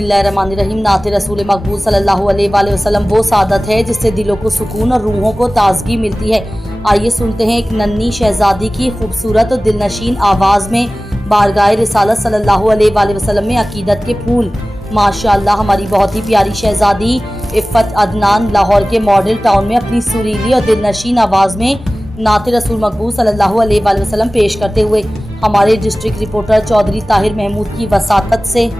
बिस्मिल्लाहिर्रहमानिर्रहीम। नात रसूल मकबूल सल्लल्लाहु अलैहि वसल्लम वो सादत है जिससे दिलों को सुकून और रूहों को ताजगी मिलती है। आइए सुनते हैं एक नन्ही शहजादी की खूबसूरत और दिलनशीन आवाज़ में बारगाह रिसालत सल्लल्लाहु अलैहि वसल्लम में अकीदत के फूल। माशाअल्लाह, हमारी बहुत ही प्यारी शहजादी इफ़्फ़त अदनान लाहौर के मॉडल टाउन में अपनी सुरीली और दिलनशीन आवाज़ में नात रसूल मकबूल सल्लल्लाहु अलैहि वसल्लम पेश करते हुए हमारे डिस्ट्रिक्ट रिपोर्टर चौधरी ताहिर महमूद की वसातत से